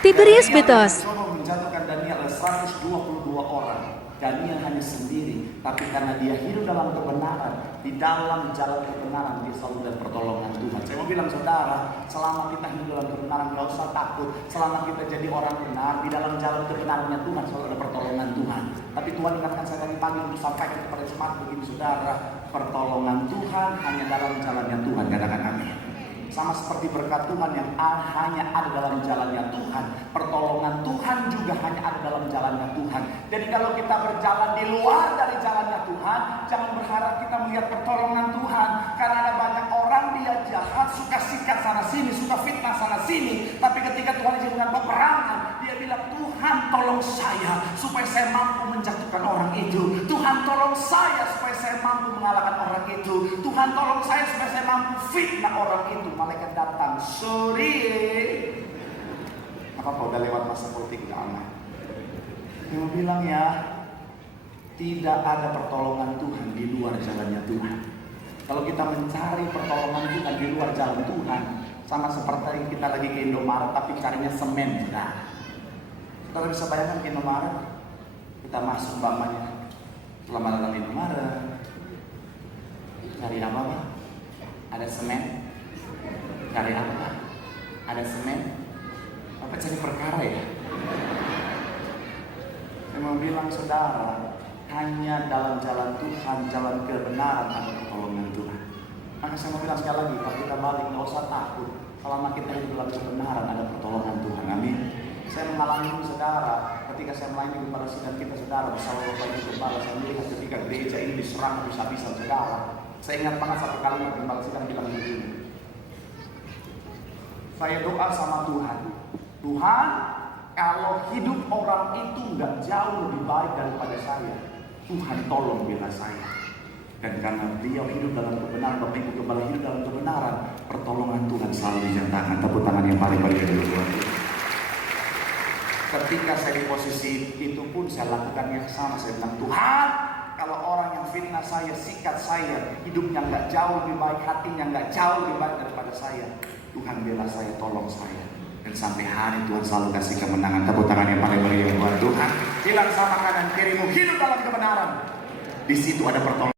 Tiberius Betos. Coba menjatuhkan Daniel 122 orang. Daniel hanya sendiri, tapi karena dia hidup dalam kebenaran, di dalam jalan kebenaran, dia selalu ada pertolongan Tuhan. Saya mau bilang saudara, selama kita hidup dalam kebenaran, gak usah takut. Selama kita jadi orang benar, di dalam jalan kebenarannya Tuhan, selalu ada pertolongan Tuhan. Tapi Tuhan ingatkan saya tadi pagi untuk sampaikan kepada jemaat begini saudara, pertolongan Tuhan hanya dalam jalannya Tuhan. Katakan amin. Sama seperti berkat Tuhan yang hanya ada dalam jalannya Tuhan, pertolongan Tuhan juga hanya ada dalam jalannya Tuhan. Jadi kalau kita berjalan di luar dari jalannya Tuhan, jangan berharap kita melihat pertolongan Tuhan. Karena ada banyak orang dia jahat, suka sikat sana sini, suka fitnah sana sini. Tapi ketika Tuhan izinkan peperangan, dia bilang, Tuhan tolong saya supaya saya mampu menjatuhkan orang itu. Tuhan tolong saya supaya saya mampu mengalahkan orang itu. Tuhan tolong saya supaya saya mampu fitnah orang itu. Malaikat datang, sorry, apa udah lewat masa politik udah aman. Dia mau bilang ya, tidak ada pertolongan Tuhan di luar jalannya Tuhan. Kalau kita mencari pertolongan Tuhan di luar jalan Tuhan, sama seperti kita lagi ke Indomaret tapi carinya semen. Nah, kita bisa bayangkan ke Indomaret, kita masuk umpamanya, selamat datang di Indomaret, cari apa Pak? Ada semen. Cari apa? Ada semen? Apa cari perkara ya? Saya mau bilang saudara, hanya dalam jalan Tuhan, jalan kebenaran ada pertolongan Tuhan. Maka saya mau bilang sekali lagi, kalau kita balik nggak usah takut. Selama kita hidup dalam kebenaran ada pertolongan Tuhan. Amin. Saya mengalami ini saudara, ketika saya melayani kepada sidang kita saudara bersama Bapak Ibu Gembala, saya melihat ketika gereja ini diserang habis-habisan saudara. Saya ingat banget satu kalimat Gembala sidang bilang begini. Saya doa sama Tuhan, Tuhan, kalau hidup orang itu nggak jauh lebih baik daripada saya, Tuhan tolong bela saya. Dan karena beliau hidup dalam kebenaran, Bapak Ibu Gembala hidup dalam kebenaran, pertolongan Tuhan selalu dinyatakan. Tepuk tangan yang paling dulu buat Tuhan. Ketika saya di posisi itu pun saya lakukan yang sama. Saya bilang, Tuhan, kalau orang yang fitnah saya, sikat saya, hidupnya nggak jauh lebih baik, hatinya nggak jauh lebih baik daripada saya, Tuhan bela saya, tolong saya. Dan sampai hari Tuhan selalu kasih kemenangan. Tepuk tangan yang paling meriah buat Tuhan. Bilang sama kanan kirimu, hidup dalam kebenaran. Di situ ada pertolongan.